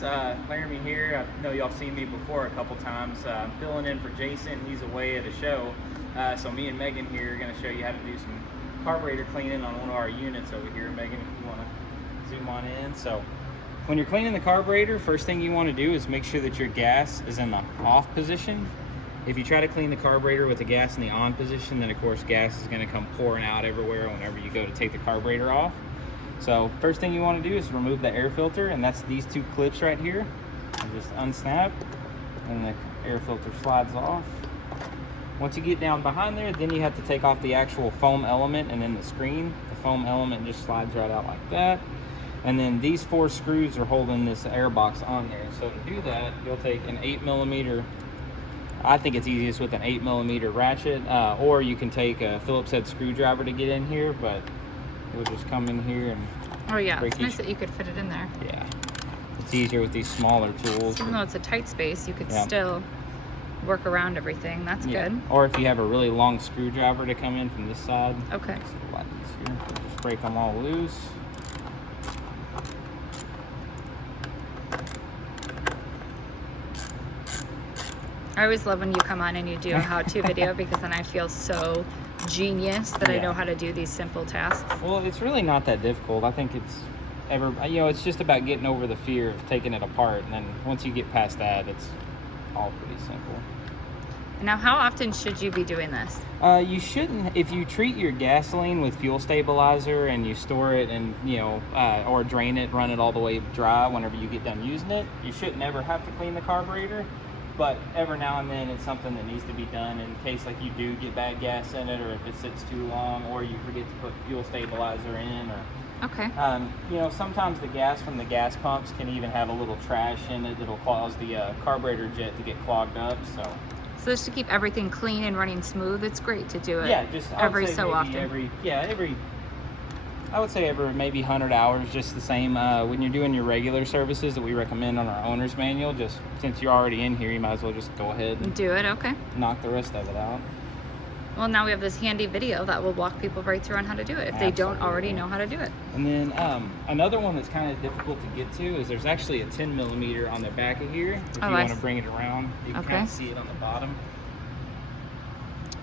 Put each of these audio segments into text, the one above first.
Laramee here. I know y'all seen me before a couple times. I'm filling in for Jason. He's away at a show. So me and Megan here are going to show you how to do some carburetor cleaning on one of our units over here. Megan, if you want to zoom on in. So when you're cleaning the carburetor, first thing you want to do is make sure that your gas is in the off position. If you try to clean the carburetor with the gas in the on position, then of course gas is going to come pouring out everywhere whenever you go to take the carburetor off. So first thing you want to do is remove the air filter, and that's these two clips right here. And just unsnap, and the air filter slides off. Once you get down behind there, then you have to take off the actual foam element and then the screen. The foam element just slides right out like that. And then these 4 screws are holding this air box on there. So to do that, you'll take an 8mm, I think it's easiest with an 8mm ratchet, or you can take a Phillips head screwdriver to get in here, but we'll just come in here and oh yeah, it's nice that you could fit it in there. Yeah, it's easier with these smaller tools. Even though it's a tight space, you could still work around everything. That's good. Or if you have a really long screwdriver to come in from this side, okay, it's a lot easier. Just break them all loose. I always love when you come on and you do a how-to video, because then I feel so genius that I know how to do these simple tasks. Well, it's really not that difficult. I think it's it's just about getting over the fear of taking it apart, and then once you get past that, it's all pretty simple. Now, how often should you be doing this? You shouldn't. If you treat your gasoline with fuel stabilizer and you store it and or drain it, run it all the way dry whenever you get done using it, you shouldn't ever have to clean the carburetor. But every now and then it's something that needs to be done in case like you do get bad gas in it, or if it sits too long, or you forget to put fuel stabilizer in, or okay. Sometimes the gas from the gas pumps can even have a little trash in it that'll cause the carburetor jet to get clogged up. So just to keep everything clean and running smooth, it's great to do it. Yeah, just every so often. I would say every maybe 100 hours, just the same. When you're doing your regular services that we recommend on our owner's manual, just since you're already in here, you might as well just go ahead and do it. Okay. Knock the rest of it out. Well, now we have this handy video that will walk people right through on how to do it if they don't already know how to do it. And then another one that's kind of difficult to get to is there's actually a 10mm on the back of here. If you want to bring it around, you can kind of see it on the bottom.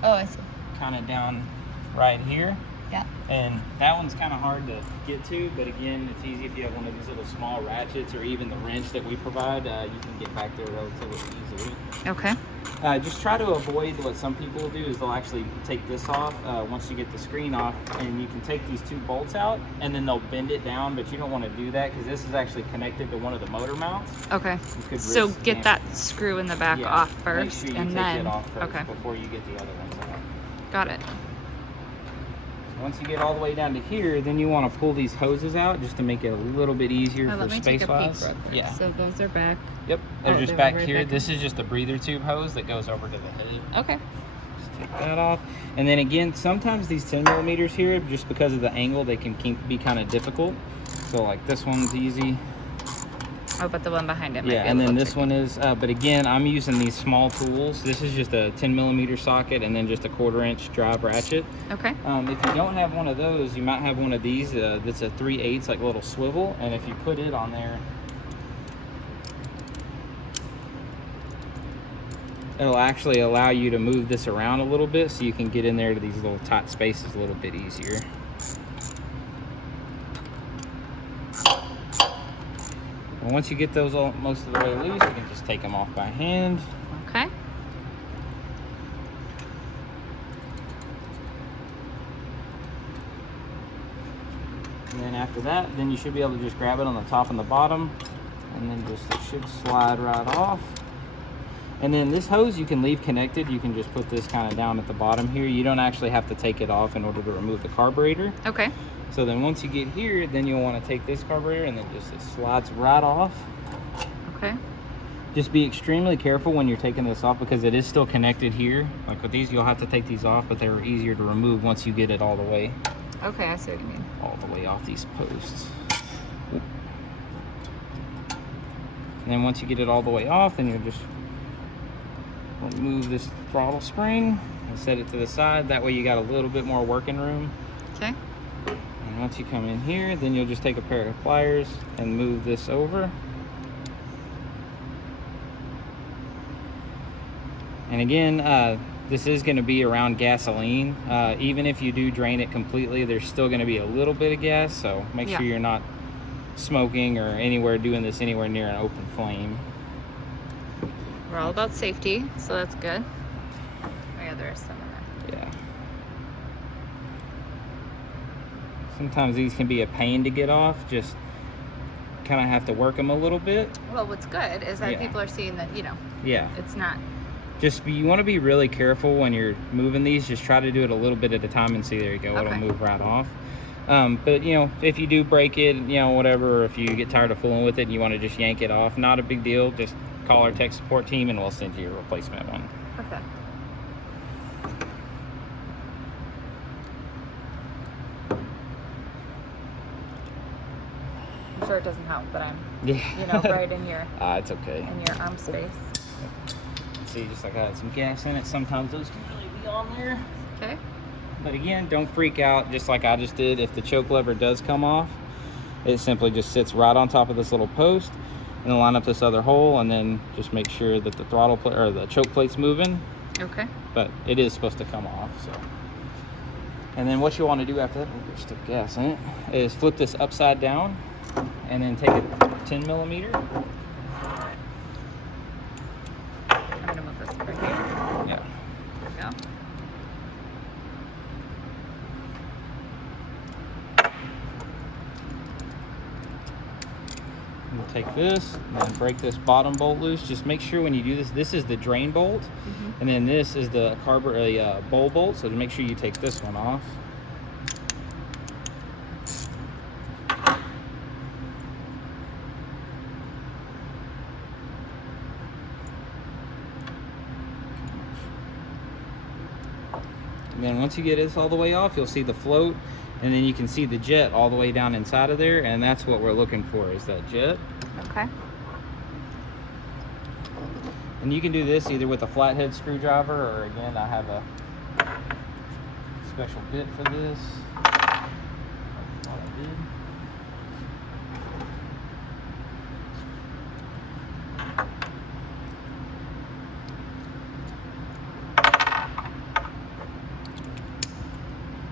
Oh, I see. Kind of down right here. Yeah. And that one's kind of hard to get to, but again, it's easy if you have one of these little small ratchets or even the wrench that we provide. You can get back there relatively easily. Okay. Just try to avoid what some people will do is they'll actually take this off once you get the screen off, and you can take these 2 bolts out and then they'll bend it down, but you don't want to do that because this is actually connected to one of the motor mounts. Okay. So get that screw in the back off first, make sure you and take then it off first before you get the other ones out. Got it. Once you get all the way down to here, then you want to pull these hoses out just to make it a little bit easier for space-wise. Yeah. So those are back. Yep, they're just back here. This is just a breather tube hose that goes over to the head. Okay. Just take that off. And then again, sometimes these 10mm here, just because of the angle, they can be kind of difficult. So like this one's easy. Oh, but the one behind it might be and then this one is, but again, I'm using these small tools. This is just a 10mm socket and then just a 1/4" drive ratchet. Okay. If you don't have one of those, you might have one of these that's a 3/8, like a little swivel, and if you put it on there, it'll actually allow you to move this around a little bit so you can get in there to these little tight spaces a little bit easier. And once you get those most of the way loose, you can just take them off by hand. Okay. And then after that, then you should be able to just grab it on the top and the bottom, and then it should slide right off. And then this hose you can leave connected. You can just put this kind of down at the bottom here. You don't actually have to take it off in order to remove the carburetor. Okay. So then once you get here, then you'll want to take this carburetor and then it slides right off. Okay. Just be extremely careful when you're taking this off because it is still connected here. Like with these, you'll have to take these off, but they're easier to remove once you get it all the way. Okay, I see what you mean. All the way off these posts. And then once you get it all the way off, then you'll just remove this throttle spring and set it to the side. That way you got a little bit more working room. Okay. And once you come in here, then you'll just take a pair of pliers and move this over. And again, this is going to be around gasoline. Even if you do drain it completely, there's still going to be a little bit of gas, so make sure you're not smoking or doing this anywhere near an open flame. We're all about safety, so that's good. Oh yeah, there is some in there. Yeah. Sometimes these can be a pain to get off. Just kind of have to work them a little bit. Well, what's good is that people are seeing that, it's not. You want to be really careful when you're moving these. Just try to do it a little bit at a time and see, there you go, it'll move right off. But if you do break it, whatever, or if you get tired of fooling with it and you want to just yank it off, not a big deal. Just call our tech support team and we'll send you a replacement one. Okay. I'm sure it doesn't help, but I'm, right in your, it's okay. In your arm space. See, just like I had some gas in it. Sometimes those can really be on there. Okay. But again, don't freak out, just like I just did. If the choke lever does come off, it simply just sits right on top of this little post and then line up this other hole, and then just make sure that the throttle plate or the choke plate's moving. Okay. But it is supposed to come off, so. And then what you want to do after that, there's still gas in it, is flip this upside down and then take a 10 millimeter. I'm gonna move this over here. Yeah. There we go. We'll take this and then break this bottom bolt loose. Just make sure when you do this, this is the drain bolt, and then this is the bowl bolt. So to make sure you take this one off. And then once you get this all the way off, you'll see the float, and then you can see the jet all the way down inside of there, and that's what we're looking for, is that jet. Okay. And you can do this either with a flathead screwdriver, or again, I have a special bit for this. That's what I did.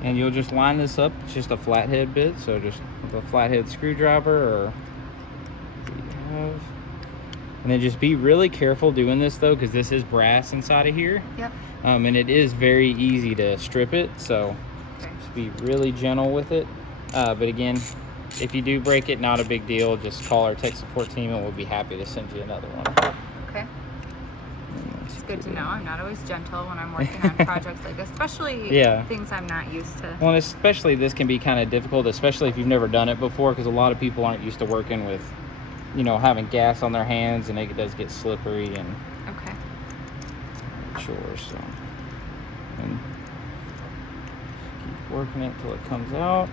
And you'll just line this up. It's just a flathead bit, so just a flathead screwdriver, or and then just be really careful doing this though, because this is brass inside of here. Yep. And it is very easy to strip it, so just be really gentle with it. But again, if you do break it, not a big deal. Just call our tech support team and we'll be happy to send you another one. Okay. It's good to know. I'm not always gentle when I'm working on projects like this, especially things I'm not used to. Well, and especially this can be kind of difficult, especially if you've never done it before, because a lot of people aren't used to working with, having gas on their hands, and it does get slippery and sure. So, and keep working it till it comes out.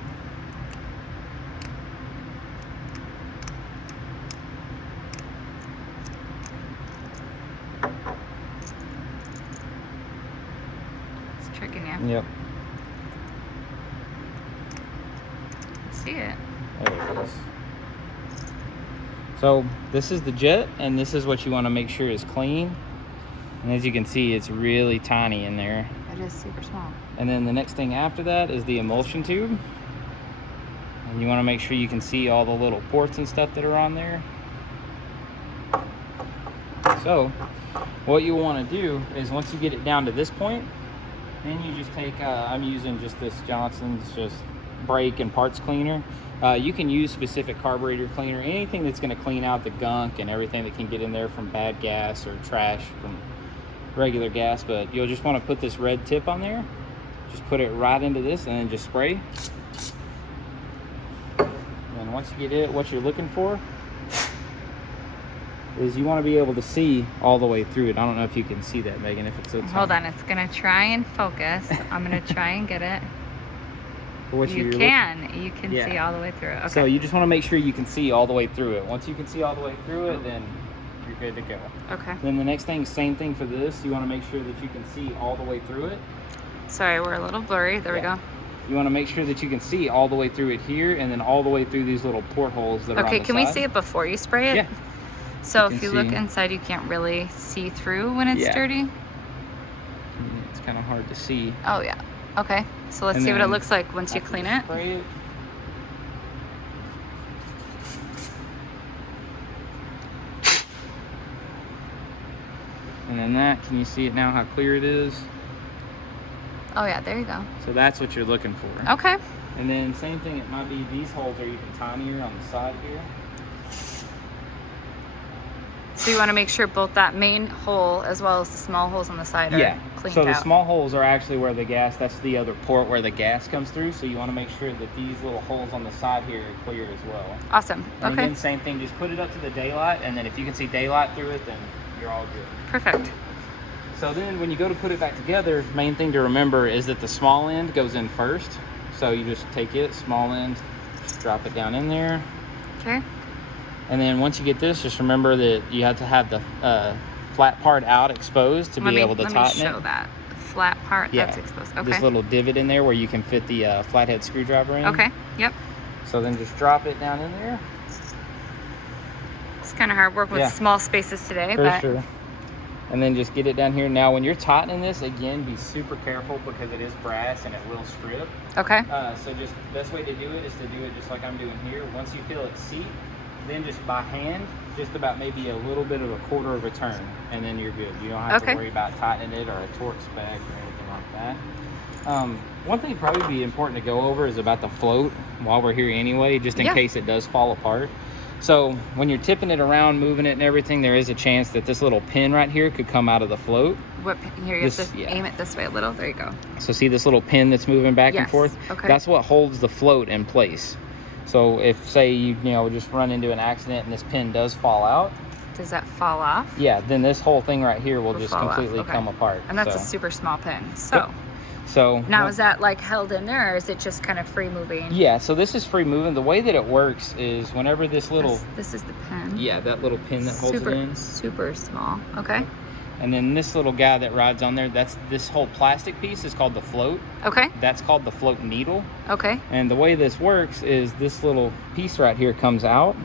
Tricking you. Yep. See it. There it is. So this is the jet, and this is what you want to make sure is clean. And as you can see, it's really tiny in there. It is super small. And then the next thing after that is the emulsion tube. And you want to make sure you can see all the little ports and stuff that are on there. So what you want to do is, once you get it down to this point, then you just take, I'm using just this Johnson's just brake and parts cleaner. You can use specific carburetor cleaner, anything that's going to clean out the gunk and everything that can get in there from bad gas or trash from regular gas. But you'll just want to put this red tip on there. Just put it right into this and then just spray. And once you get it, what you're looking for is you want to be able to see all the way through it. I don't know if you can see that, Megan, if it's hold on, it's gonna try and focus. I'm gonna try and get it. You can see all the way through it. Okay. So you just want to make sure you can see all the way through it. Once you can see all the way through it, then you're good to go. Okay. Then the next thing, same thing for this. You want to make sure that you can see all the way through it. Sorry, we're a little blurry. There we go. You want to make sure that you can see all the way through it here, and then all the way through these little portholes that are on the side. Okay, can we see it before you spray it? Yeah. So if you look inside, you can't really see through when it's dirty? kind of hard to see. Oh yeah. Okay. So let's And see what it then looks like once you after clean you it. spray it. And then that, can you see it now how clear it is? Oh yeah, there you go. So that's what you're looking for. Okay. And then same thing, it might be these holes are even tinier on the side here. So you want to make sure both that main hole as well as the small holes on the side are cleaned so the out. small holes are actually where the gas, that's the other port where the gas comes through. So you want to make sure that these little holes on the side here are clear as well. Awesome. And Okay. again, same thing, just put it up to the daylight, and then if you can see daylight through it, then you're all good. Perfect. So then when you go to put it back together, main thing to remember is that the small end goes in first. So you just take it, small end, just drop it down in there. Okay. And then once you get this, just remember that you have to have the flat part out exposed to be able to tighten it. Let me show that flat part that's exposed. Okay. This little divot in there where you can fit the flathead screwdriver in. Okay. Yep. So then just drop it down in there. It's kind of hard work with small spaces today, For but sure. And then just get it down here. Now when you're tightening this, again, be super careful because it is brass and it will strip. okay. So just the best way to do it is to do it just like I'm doing here. Once you feel it seat, then just by hand, just about maybe a little bit of a quarter of a turn, and then you're good. You don't have to worry about tightening it or a torque spec or anything like that. One thing probably be important to go over is about the float while we're here anyway, just in case it does fall apart. So when you're tipping it around, moving it and everything, there is a chance that this little pin right here could come out of the float. What pin? Here, you have to aim it this way a little. There you go. So see this little pin that's moving back and forth? Okay. That's what holds the float in place. So if, say, you just run into an accident and this pin does fall out. Does that fall off? Yeah, then this whole thing right here will just completely come apart. And that's a super small pin. So. So now is that like held in there, or is it just kind of free moving? Yeah, so this is free moving. The way that it works is whenever this little... This is the pin. Yeah, that little pin that holds it in. Super small. Okay. And then this little guy that rides on there, this whole plastic piece is called the float. Okay. That's called the float needle. Okay. And the way this works is this little piece right here comes out,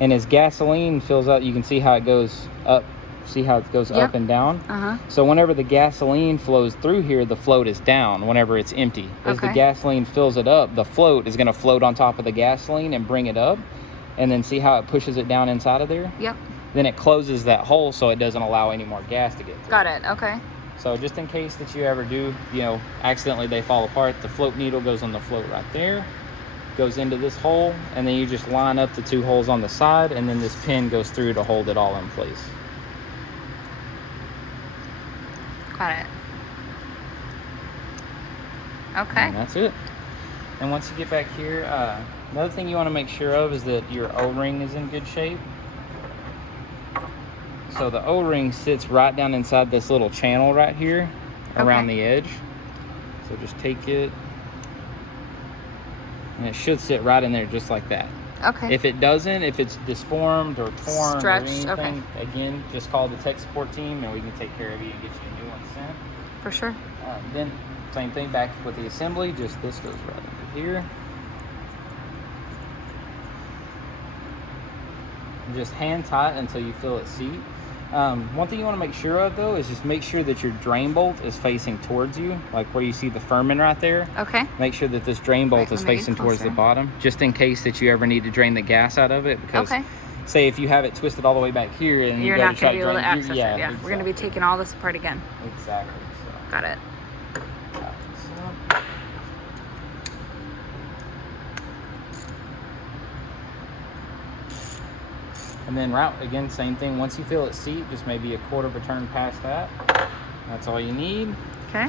and as gasoline fills up, you can see how it goes up. See how it goes up and down? So whenever the gasoline flows through here, the float is down whenever it's empty. As the gasoline fills it up, the float is going to float on top of the gasoline and bring it up. And then see how it pushes it down inside of there? Yep. Then it closes that hole so it doesn't allow any more gas to get through. Got it. Okay. So just in case that you ever do, accidentally they fall apart, the float needle goes on the float right there, goes into this hole, and then you just line up the two holes on the side, and then this pin goes through to hold it all in place. Got it. Okay. And that's it. And once you get back here, another thing you want to make sure of is that your O-ring is in good shape. So the O-ring sits right down inside this little channel right here around the edge. So just take it, and it should sit right in there just like that. Okay. If it doesn't, if it's disformed or torn Stretched, or anything, again, just call the tech support team and we can take care of you and get you a new one sent. For sure. Then same thing back with the assembly, just this goes right into here. Just hand tight until you feel it seat. One thing you want to make sure of though is just make sure that your drain bolt is facing towards you, like where you see the Firman right there. Okay. Make sure that this drain bolt is facing towards the bottom, just in case that you ever need to drain the gas out of it. Because say if you have it twisted all the way back here and you're not going to be able to access it. Yeah, exactly. We're going to be taking all this apart again. Exactly. So. Got it. And then again, same thing. Once you feel it seat, just maybe a quarter of a turn past that. That's all you need. Okay.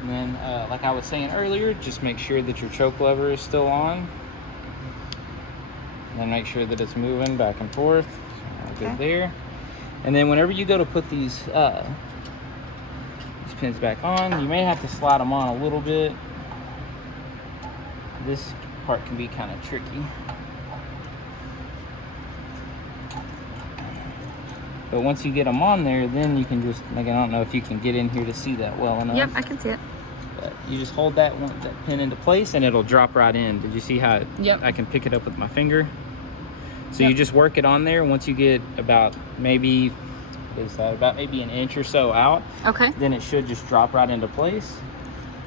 And then, like I was saying earlier, just make sure that your choke lever is still on. And then make sure that it's moving back and forth. So all good there. And then whenever you go to put these pins back on, you may have to slide them on a little bit. This part can be kind of tricky. But once you get them on there, then you can just, like, I don't know if you can get in here to see that well enough. Yep, I can see it. But you just hold that pin into place and it'll drop right in. Did you see how I can pick it up with my finger? So you just work it on there. Once you get about maybe is about maybe an inch or so out. Okay. Then it should just drop right into place.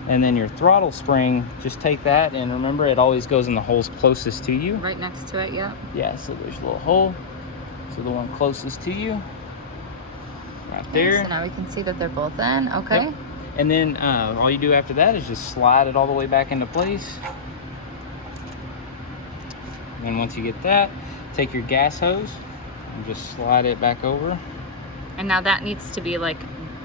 And then your throttle spring, just take that, and remember it always goes in the holes closest to you. Right next to it, yeah. Yeah, so there's a little hole. So the one closest to you, right there. So now we can see that they're both in, okay. Yep. And then all you do after that is just slide it all the way back into place. And then once you get that, take your gas hose and just slide it back over. And now that needs to be like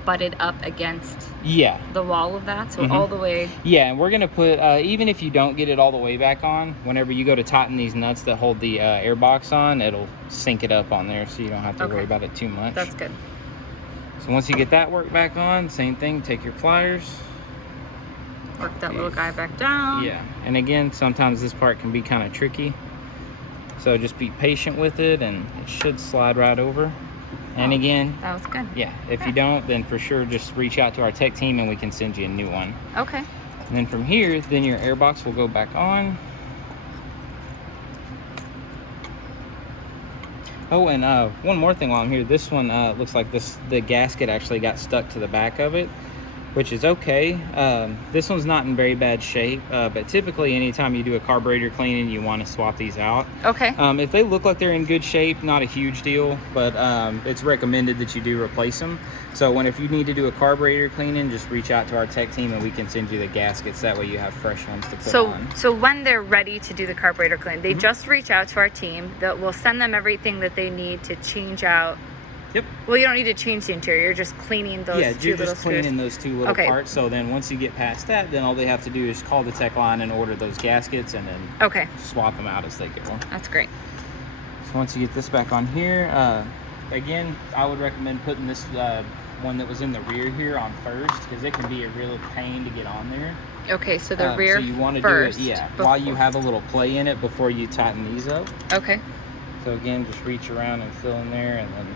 butted up against the wall of that, so all the way. Yeah, and we're gonna put, even if you don't get it all the way back on, whenever you go to tighten these nuts that hold the air box on, it'll sink it up on there, so you don't have to worry about it too much. That's good. So once you get that work back on, same thing, take your pliers. Work that little guy back down. Yeah, and again, sometimes this part can be kind of tricky, so just be patient with it, and it should slide right over. And again, that was good. Yeah, if you don't, then for sure just reach out to our tech team and we can send you a new one. Okay. And then from here, then your air box will go back on. Oh, and one more thing while I'm here. This one looks like the gasket actually got stuck to the back of it, which is okay. This one's not in very bad shape, but typically anytime you do a carburetor cleaning, you want to swap these out. Okay. If they look like they're in good shape, not a huge deal, but it's recommended that you do replace them. So if you need to do a carburetor cleaning, just reach out to our tech team and we can send you the gaskets. That way you have fresh ones to put on. So when they're ready to do the carburetor clean, they just reach out to our team. That will send them everything that they need to change out. Yep. Well, you don't need to change the interior. You're just cleaning those two you're little just cleaning those two little Okay. parts. So then once you get past that, then all they have to do is call the tech line and order those gaskets, and then swap them out as they go. That's great. So once you get this back on here, again, I would recommend putting this one that was in the rear here on first, because it can be a real pain to get on there. Okay, so the rear so you want to first, do it, while you have a little play in it before you tighten these up. Okay. So again, just reach around and fill in there, and then.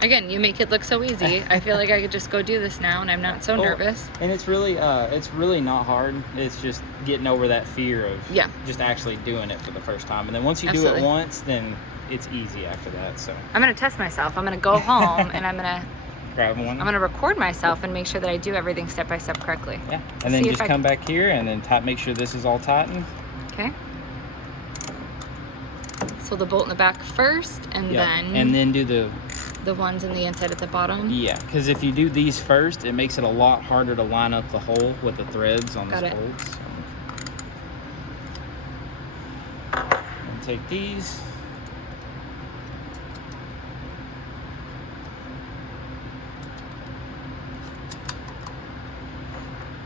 Again, you make it look so easy. I feel like I could just go do this now, and I'm not so nervous. And it's really not hard. It's just getting over that fear of just actually doing it for the first time. And then once you do it once, then it's easy after that. So I'm gonna test myself. I'm gonna go home and I'm gonna grab one. I'm gonna record myself and make sure that I do everything step by step correctly. Yeah. And then just come back here and then make sure this is all tightened. Okay. So the bolt in the back first, and then do the ones in the inside at the bottom. Yeah, because if you do these first, it makes it a lot harder to line up the hole with the threads on the bolts. And take these.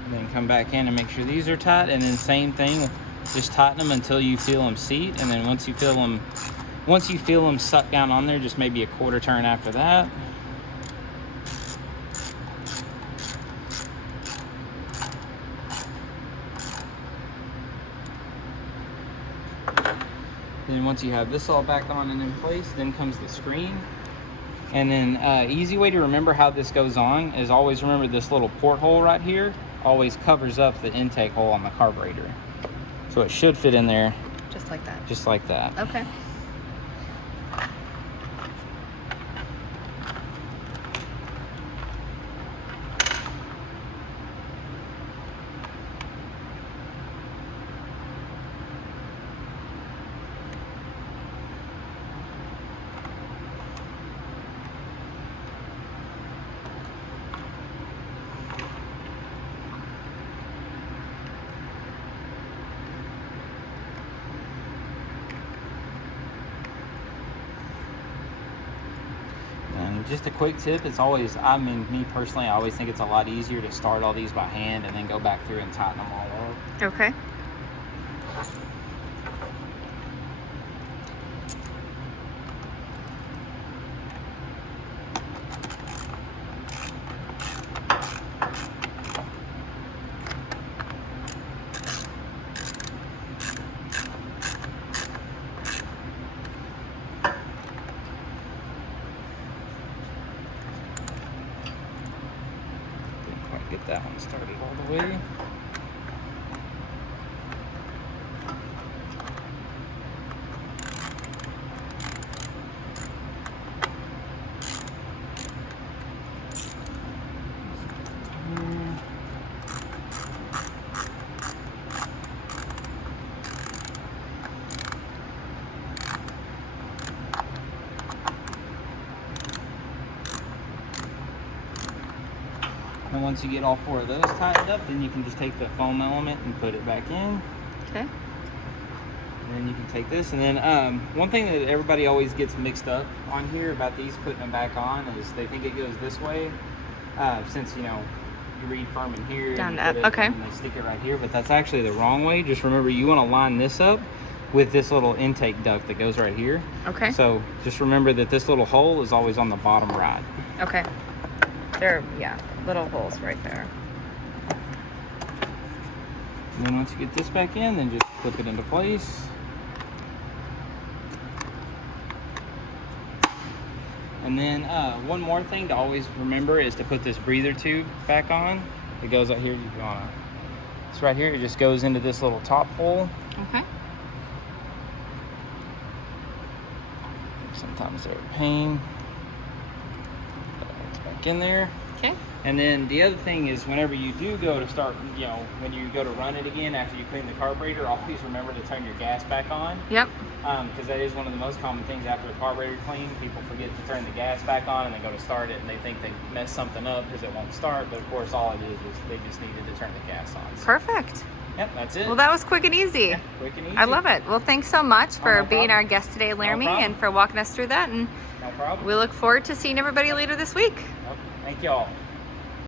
And then come back in and make sure these are tight, and then same thing, just tighten them until you feel them seat, and then once you feel them suck down on there, just maybe a quarter turn after that. Then once you have this all back on and in place, then comes the screen. And then easy way to remember how this goes on is always remember this little porthole right here always covers up the intake hole on the carburetor. So it should fit in there. Just like that. Just like that. Okay. And just a quick tip, it's always, me personally, I always think it's a lot easier to start all these by hand and then go back through and tighten them all up. Okay. Get that one started all the way. then once you get all 4 of those tightened up, then you can just take the foam element and put it back in. Okay. And then you can take this, and then one thing that everybody always gets mixed up on here about these putting them back on is they think it goes this way, since you know you read Firman here, Down and up, okay. and they stick it right here, but that's actually the wrong way. Just remember, you want to line this up with this little intake duct that goes right here. Okay. So just remember that this little hole is always on the bottom right. Okay. There, yeah, little holes right there. And then once you get this back in, then just clip it into place. And then one more thing to always remember is to put this breather tube back on. It goes out here. It's right here. It just goes into this little top hole. Okay. Sometimes they're a pain. It's back in there. Okay. And then the other thing is, whenever you do go to start, you know, when you go to run it again after you clean the carburetor, always remember to turn your gas back on. Yep. Because that is one of the most common things after a carburetor clean. People forget to turn the gas back on, and they go to start it, and they think they messed something up because it won't start. But of course, all it is they just needed to turn the gas on. So, Perfect. yep, that's it. Well, that was quick and easy. Yeah, quick and easy. I love it. Well, thanks so much for no being problem. our guest today, Laramee, problem. and for walking us through that. And No problem. we look forward to seeing everybody later this week. Thank you all.